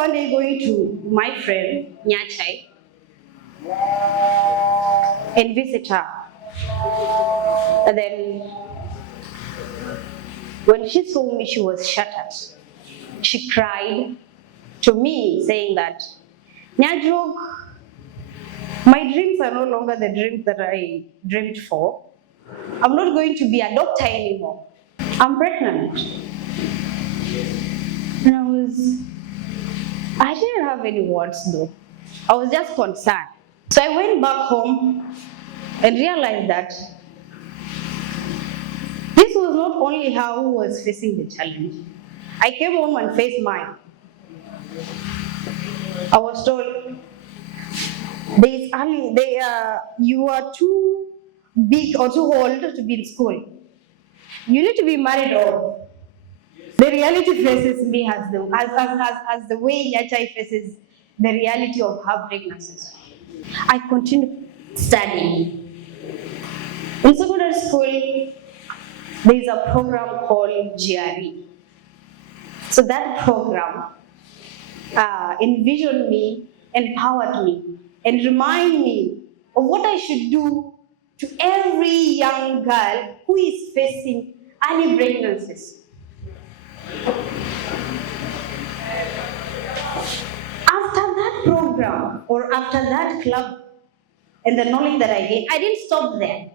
one day going to my friend, Nyachai, and visit her. And then when she saw me, she was shattered. She cried to me, saying that, Nyajok, my dreams are no longer the dreams that I dreamed for. I'm not going to be a doctor anymore. I'm pregnant. And I didn't have any words though. I was just concerned. So I went back home and realized that this was not only her who was facing the challenge. I came home and faced mine. I was told, you are too big or too old to be in school. You need to be married off. The reality faces me as the way Nyachai faces the reality of her pregnancies. I continued studying. In secondary school, there is a program called GRE. So that program envisioned me, empowered me, and reminded me of what I should do to every young girl who is facing early pregnancies. After that program, or after that club, and the knowledge that I gained, I didn't stop there.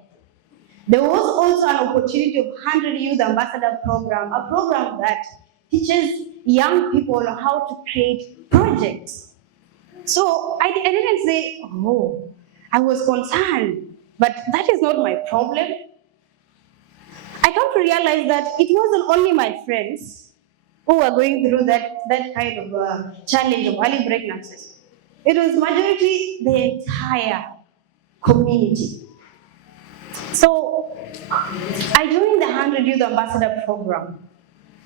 There was also an opportunity of 100 Youth Ambassador Program, a program that teaches young people how to create projects. So I didn't say, oh, I was concerned, but that is not my problem. I come to realize that it wasn't only my friends who were going through that kind of challenge of early pregnancies. It was majority the entire community. So I joined the 100 Youth Ambassador Program,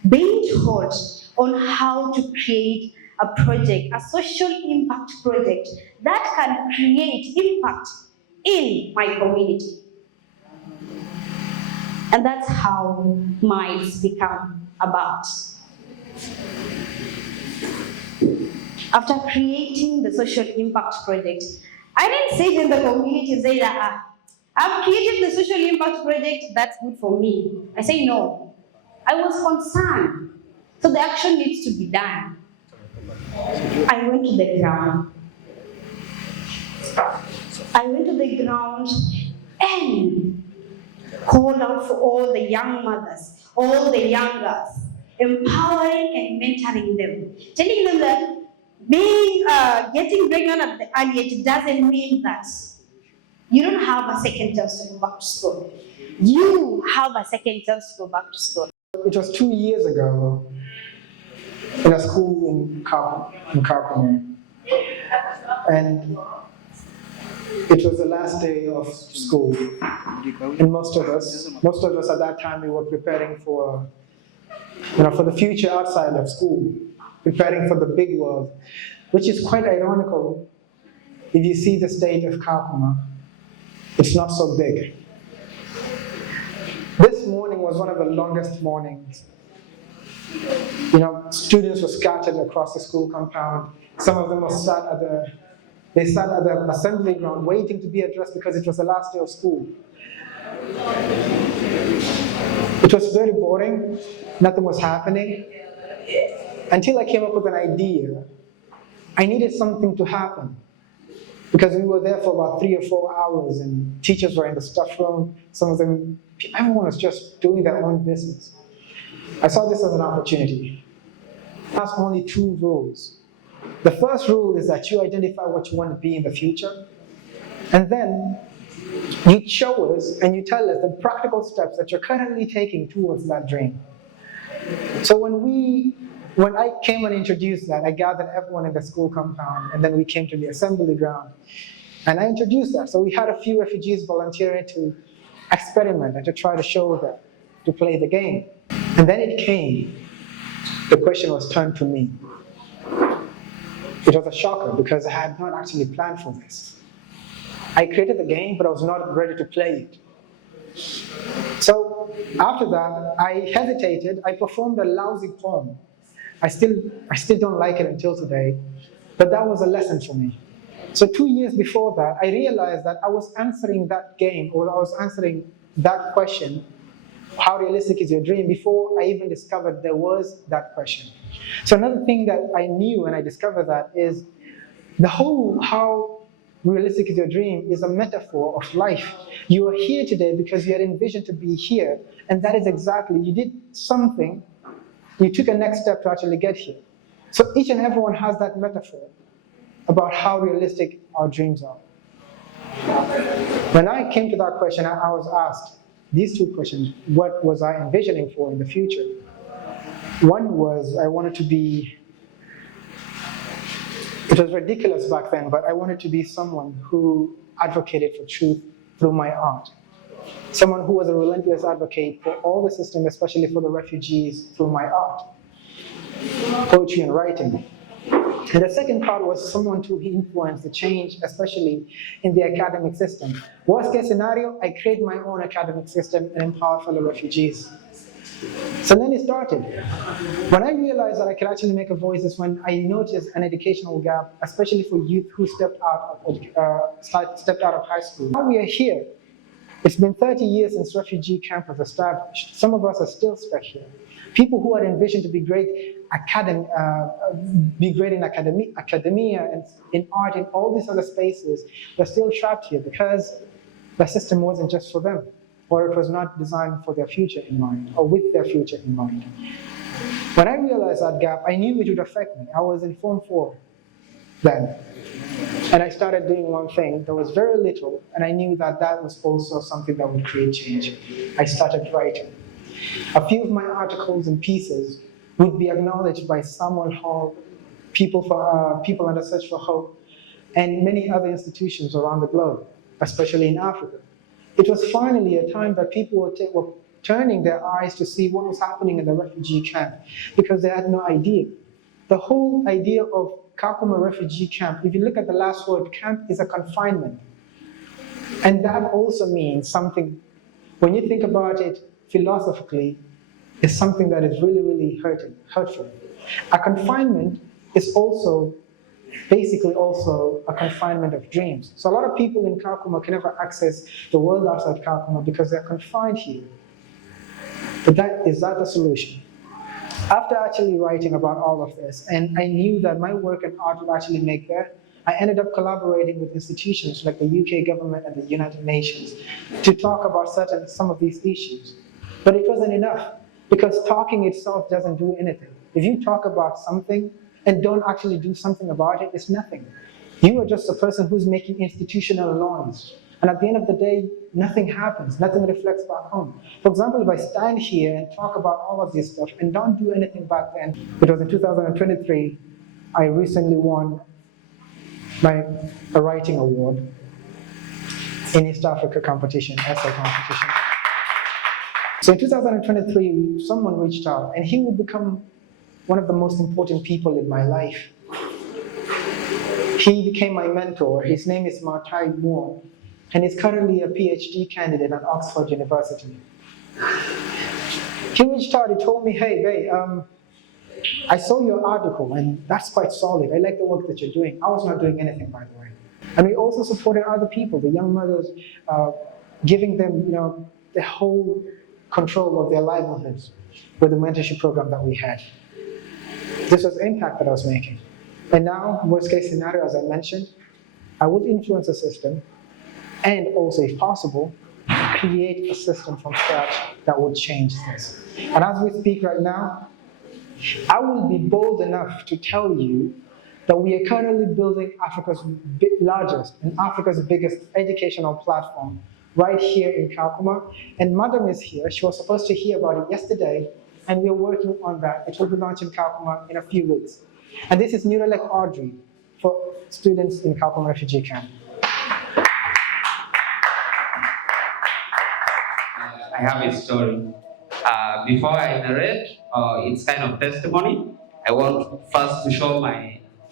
being taught on how to create a project, a social impact project that can create impact in my community. And that's how Miles become about. After creating the social impact project, I didn't sit in the community and say that, I've created the social impact project, that's good for me. I say no. I was concerned. So the action needs to be done. I went to the ground. And called out for all the young mothers, all the young girls, empowering and mentoring them, telling them that getting pregnant at the early age doesn't mean that you don't have a second chance to go back to school. You have a second chance to go back to school. It was 2 years ago in a school in Kakuma. And it was the last day of school. And most of us at that time, we were preparing for the future outside of school, preparing for the big world, which is quite ironical if you see the state of Kakuma. It's not so big. This morning was one of the longest mornings. Students were scattered across the school compound. Some of them sat at the assembly ground waiting to be addressed because it was the last day of school. It was very boring. Nothing was happening. Until I came up with an idea. I needed something to happen. Because we were there for about 3 or 4 hours and teachers were in the staff room. Everyone was just doing their own business. I saw this as an opportunity. There's only 2 rules. The first rule is that you identify what you want to be in the future. And then you show us and you tell us the practical steps that you're currently taking towards that dream. So when I came and introduced that, I gathered everyone in the school compound, and then we came to the assembly ground. And I introduced that. So we had a few refugees volunteering to experiment and to try to show that, to play the game. And then it came. The question was turned to me. It was a shocker because I had not actually planned for this. I created the game, but I was not ready to play it. So after that, I hesitated. I performed a lousy poem I still don't like it until today, but that was a lesson for me. So 2 years before that, I realized that I was answering that game, or I was answering that question, how realistic is your dream, before I even discovered there was that question. So another thing that I knew when I discovered that is the whole how realistic is your dream is a metaphor of life. You are here today because you had envisioned to be here, and that is exactly, you did something, you took a next step to actually get here. So each and everyone has that metaphor about how realistic our dreams are. When I came to that question, I was asked these two questions. What was I envisioning for in the future? One was I wanted to be, it was ridiculous back then, but I wanted to be someone who advocated for truth through my art. Someone who was a relentless advocate for all the system, especially for the refugees, through my art, poetry and writing. And the second part was someone to influence the change, especially in the academic system. Worst case scenario, I create my own academic system and empower fellow refugees. So then it started. When I realized that I could actually make a voice is when I noticed an educational gap, especially for youth who stepped out of high school. Now we are here. It's been 30 years since refugee camp was established. Some of us are still stuck here. People who had envisioned to be great in academia and in art and all these other spaces, were still trapped here because the system wasn't just for them, or it was not designed for their future in mind, or with their future in mind. When I realized that gap, I knew it would affect me. I was in Form 4 then. And I started doing one thing. There was very little, and I knew that that was also something that would create change. I started writing. A few of my articles and pieces would be acknowledged by Samuel Hall, People Under Search for Hope, and many other institutions around the globe, especially in Africa. It was finally a time that people were turning their eyes to see what was happening in the refugee camp, because they had no idea. The whole idea of Kakuma refugee camp, if you look at the last word, camp is a confinement. And that also means something, when you think about it philosophically, is something that is really, really hurtful. A confinement is also basically also a confinement of dreams. So a lot of people in Kakuma can never access the world outside Kakuma because they're confined here. But is that the solution? After actually writing about all of this, and I knew that my work and art would actually make there, I ended up collaborating with institutions like the UK government and the United Nations to talk about some of these issues. But it wasn't enough, because talking itself doesn't do anything. If you talk about something and don't actually do something about it, it's nothing. You are just a person who's making institutional noise. And at the end of the day, nothing happens, nothing reflects back home. For example, if I stand here and talk about all of this stuff and don't do anything back then, it was in 2023, I recently won a writing award in East Africa competition, essay competition. So in 2023, someone reached out, and he would become one of the most important people in my life. He became my mentor. His name is Martai Moore, and he's currently a PhD candidate at Oxford University. He reached out, he told me, hey, babe, I saw your article, and that's quite solid. I like the work that you're doing. I was not doing anything, by the way. And we also supported other people, the young mothers, giving them, the whole control of their livelihoods with the mentorship program that we had. This was the impact that I was making. And now, worst case scenario, as I mentioned, I would influence the system, and also, if possible, create a system from scratch that would change this. And as we speak right now, I will be bold enough to tell you that we are currently building Africa's largest and Africa's biggest educational platform right here in Kakuma. And Madam is here. She was supposed to hear about it yesterday, and we're working on that. It will be launched in Kakuma in a few weeks. And this is Nuralek Audrey for students in Kakuma refugee camp. I have a story. Before I narrate, it's kind of testimony. I want first to show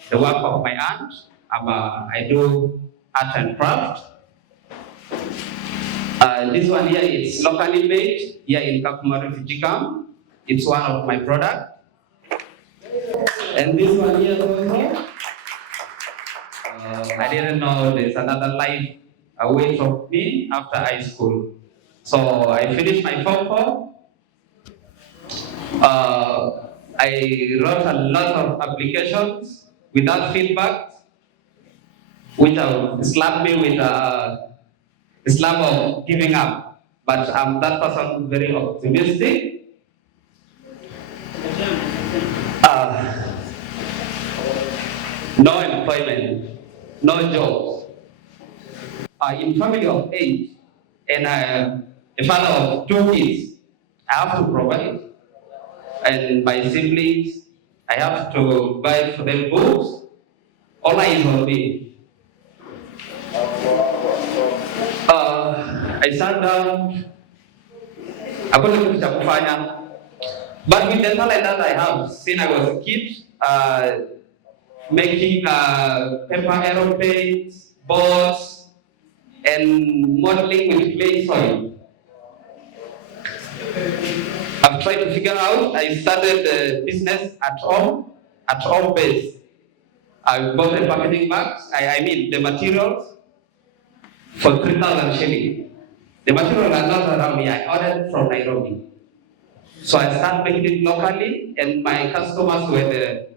the work of my aunt. I do art and craft. This one here is locally made here in Kakuma refugee camp. It's one of my products. And this one here also, I didn't know there's another life away from me after high school. So I finished my Form 4. I wrote a lot of applications without feedback, which slapped me with a slap of giving up. But I'm that person very optimistic. Uh, no employment, no jobs. In family of 8 and a father of 2 kids, I have to provide. And my siblings, I have to buy for them books. All eyes on me. I sat down, hakuna kitu cha kufanya. But with the talent that I have, since I was a kid, making paper aeroplanes, boats, and modeling with clay soil. I've tried to figure out, I started the business at home base. I bought the packaging bags, I mean the materials, for 3,000 shillings. The materials are not around me, I ordered from Nairobi. So I started making it locally, and my customers were the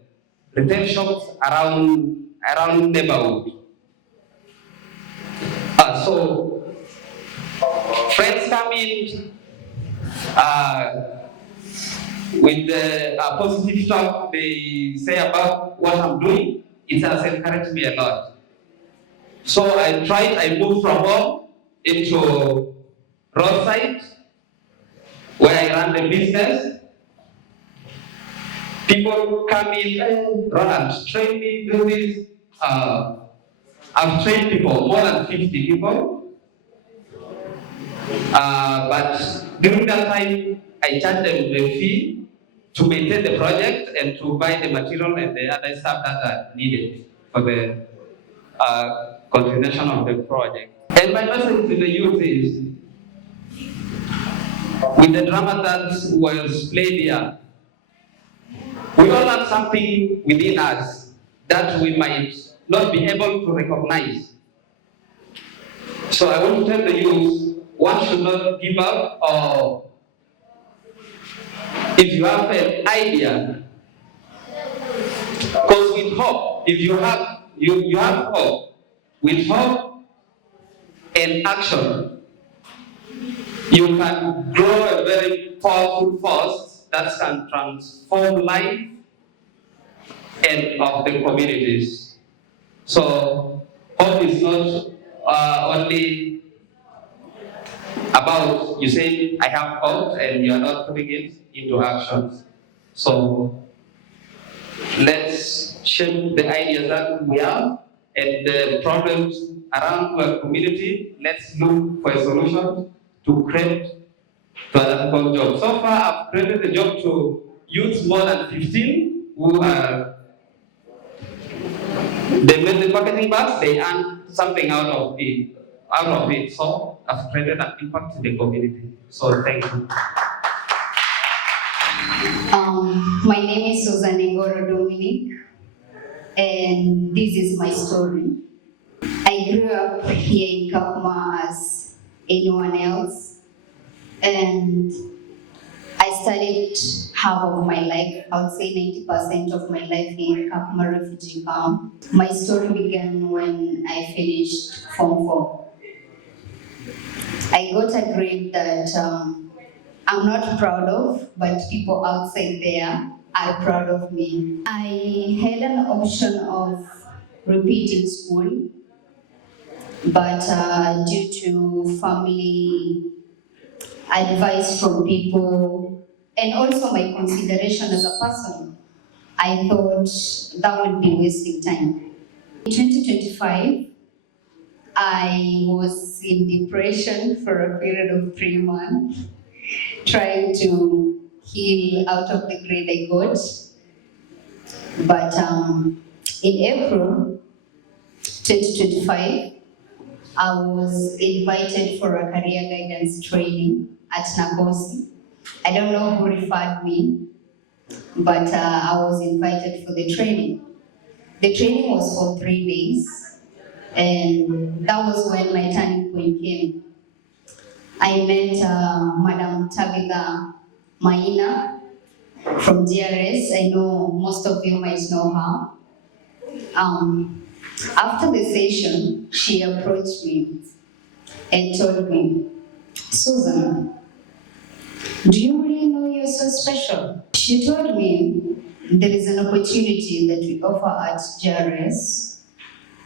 retail shops around neighborhood. So friends come in with the positive talk they say about what I'm doing. It has encouraged me a lot. So I moved from home into roadside where I run the business. People come in, Roland, train me, do this. I've trained people, more than 50 people. But during that time, I charged them the fee to maintain the project and to buy the material and the other stuff that are needed for the continuation of the project. And my message to the youth is, with the drama that was played here, we all have something within us that we might not be able to recognize. So I want to tell the youth, one should not give up, or if you have an idea, because with hope, if you have hope, with hope and action, you can grow a very powerful force that can transform life and of the communities. So hope is not only about you say I have hope and you are not putting it into actions. So let's shape the ideas that we have and the problems around our community. Let's look for a solution to create that job. So far, I've created a job to youths more than 15 who are, they made the packaging bags, they earn something out of it. So I've created an impact in the community. So thank you. My name is Susan Igoro Dominic, and this is my story. I grew up here in Kakuma as anyone else, and I studied half of my life, I would say 90% of my life in Kakuma refugee camp. My story began when I finished Form 4. I got a grade that I'm not proud of, but people outside there are proud of me. I had an option of repeating school, but due to family advice from people and also my consideration as a person, I thought that would be wasting time. In 2025, I was in depression for a period of 3 months, trying to heal out of the grade I got. But in April 2025, I was invited for a career guidance training at Nakosi. I don't know who referred me, but I was invited for the training. The training was for 3 days, and that was when my turning point came. I met Madam Tabitha Maina from DRS. I know most of you might know her. After the session, she approached me and told me, Susan, do you really know you're so special? She told me there is an opportunity that we offer at GRS,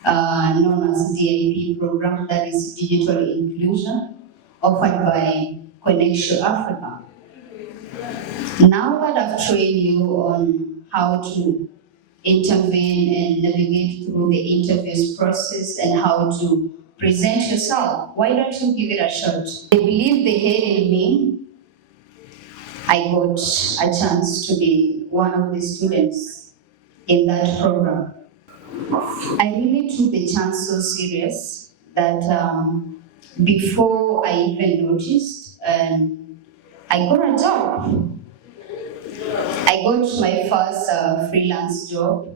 known as DIP program, that is Digital Inclusion, offered by Connection Africa. Now that I've trained you on how to intervene and navigate through the interviews process and how to present yourself, why don't you give it a shot? I believe they had in me. I got a chance to be one of the students in that program. I really took the chance so serious that before I even noticed, I got a job. I got my first freelance job.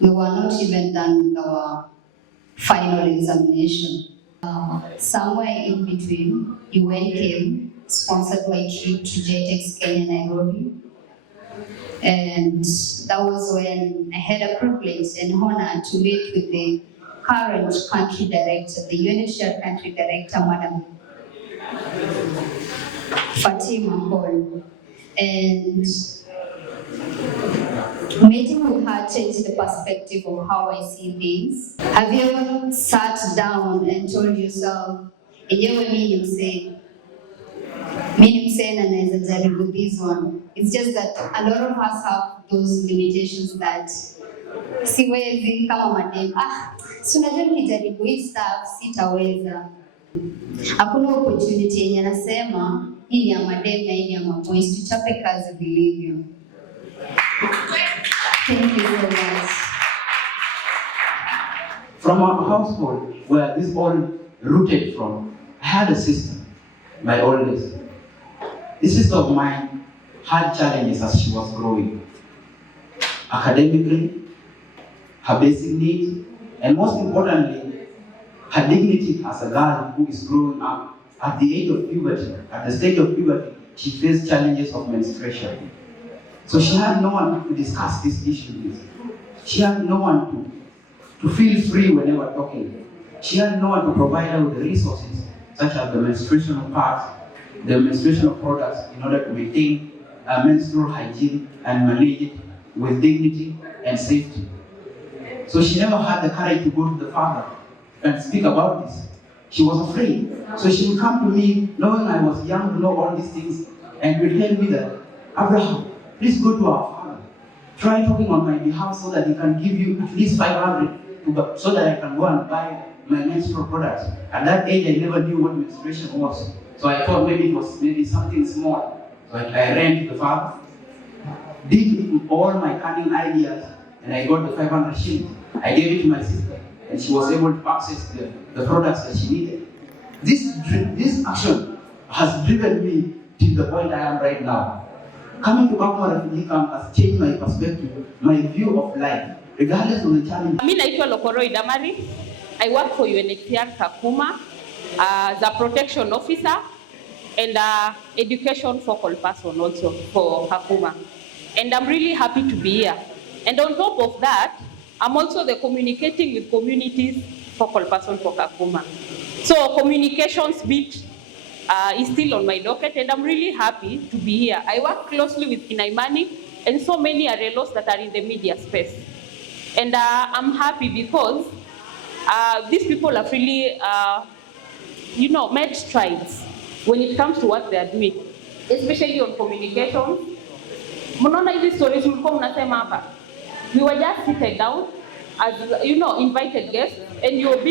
We were not even done with our final examination. Somewhere in between, UN came, sponsored my trip to JTEX Kenya, Nairobi. And that was when I had a privilege and honor to meet with the current country director, the UNHCR country director, Madam Fatima Hall. And meeting with her changed the perspective of how I see things. Have you ever sat down and told yourself, enyewe mimi msee na naweza jaribu this one? It's just that a lot of us have those limitations that siwezi kama madem. Si unajua nikijaribu hii stuff sitaweza. Hakuna opportunity yenye nasema hii ni ya madem na hii ni ya maboys, tuchape kazi vilivyo. Thank you so much. From a household where this all rooted from, I had a sister, my oldest. This sister of mine had challenges as she was growing. Academically, her basic needs, and most importantly, her dignity as a girl who is growing up. At the age of puberty, at the stage of puberty, she faced challenges of menstruation. So she had no one to discuss this issue with. She had no one to feel free whenever talking. She had no one to provide her with the resources, such as the menstruational pads, the menstruational products, in order to maintain menstrual hygiene and manage it with dignity and safety. So she never had the courage to go to the father and speak about this. She was afraid. So she would come to me, knowing I was young to know all these things, and would tell me that, Abraham, please go to our father. Try talking on my behalf so that he can give you at least 500 so that I can go and buy my menstrual products. At that age, I never knew what menstruation was. So I thought maybe it was something small. So I ran to the father, did all my cunning ideas, and I got the 500 shillings. I gave it to my sister, and she was able to access the products that she needed. This action has driven me to the point I am right now. Coming to Kakuma refugee camp has changed my perspective, my view of life, regardless of the challenge. Mimi naitwa Lokoroi Damari. I work for UNHCR Kakuma as a protection officer and education focal person also for Kakuma. And I'm really happy to be here. And on top of that, I'm also the communicating with communities focal person for Kakuma. So communications bit is still on my docket, and I'm really happy to be here. I work closely with Kinaimani and so many Arelos that are in the media space. And I'm happy because these people have really, made strides when it comes to what they are doing, especially on communication. Mnaona hizi stories mlikuwa mnasema hapa. We were just seated down as invited guests, and we were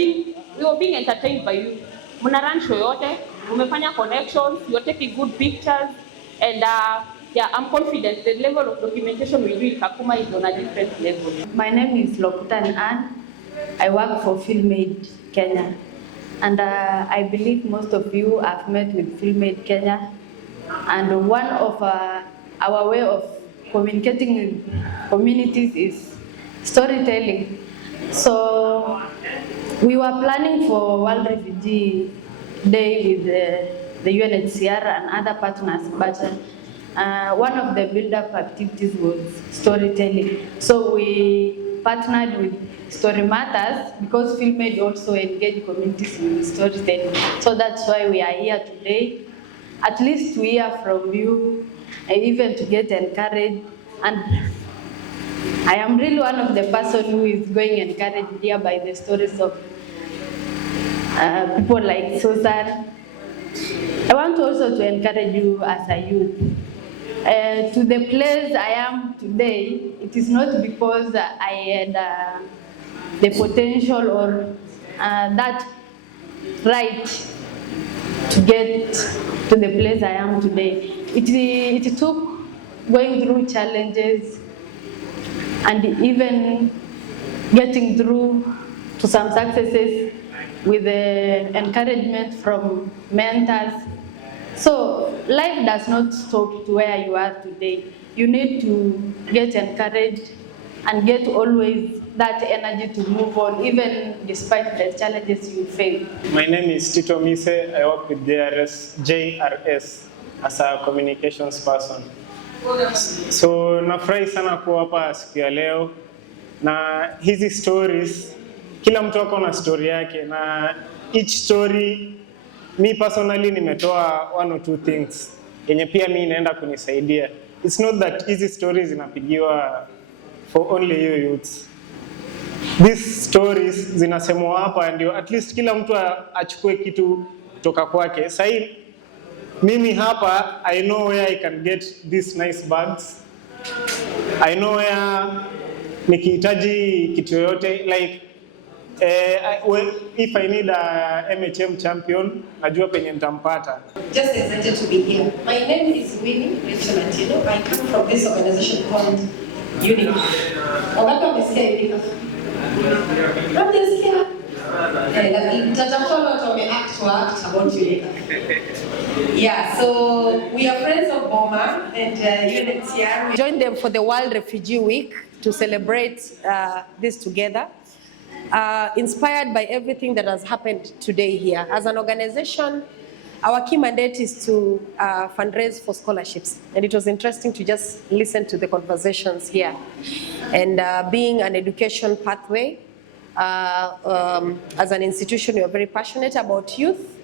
being entertained by you. Mna run show yote, umefanya connections, you're taking good pictures, and I'm confident the level of documentation we do in Kakuma is on a different level. My name is Lokutan Ann. I work for FilmAid Kenya, and I believe most of you have met with FilmAid Kenya. And one of our way of communicating with communities is storytelling. So we were planning for World Refugee Day with the UNHCR and other partners, but one of the build-up activities was storytelling. So we partnered with Story Matters because FilmAid also engage communities in storytelling. So that's why we are here today, at least to hear from you and even to get encouraged. And I am really one of the person who is going encouraged here by the stories of people like Susan. I want also to encourage you as a youth. To the place I am today, it is not because I had the potential or that right to get to the place I am today. It took going through challenges and even getting through to some successes with the encouragement from mentors. So life does not stop to where you are today. You need to get encouraged and get always that energy to move on, even despite the challenges you face. My name is Tito Mise. I work with JRS as a communications person. So nafurahi sana kuwa hapa siku ya leo, na hizi stories, kila mtu ako na story yake, na each story me personally nimetoa one or two things yenye pia mimi inaenda kunisaidia. It's not that hizi stories zinapigiwa for only you youths. These stories zinasemwa hapa ndio at least kila mtu achukue kitu kutoka kwake. Sasa mimi hapa, I know where I can get these nice bags. I know where nikihitaji kitu yoyote, like if I need a MHM champion, najua penye nitampata. Just excited to be here. My name is Winnie Latino. I come from this organization called UNICA. Wangapi wamesikia UNICA? Wamesikia? Tatafuta watu wameact about UNICA. Yeah, so we are friends of Boma and UNHCR. We joined them for the World Refugee Week to celebrate this together. Inspired by everything that has happened today here. As an organization, our key mandate is to fundraise for scholarships. And it was interesting to just listen to the conversations here. And being an education pathway, as an institution, we are very passionate about youth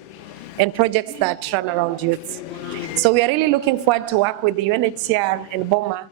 and projects that run around youth. So we are really looking forward to work with the UNHCR and BOMA